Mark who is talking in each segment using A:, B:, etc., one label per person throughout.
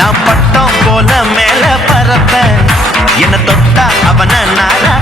A: நான் பட்டம் போல மேல பறப்ப என்ன தொட்டா அவன நாரா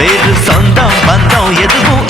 A: வேறு சொந்தம் பந்தம் எதுவும்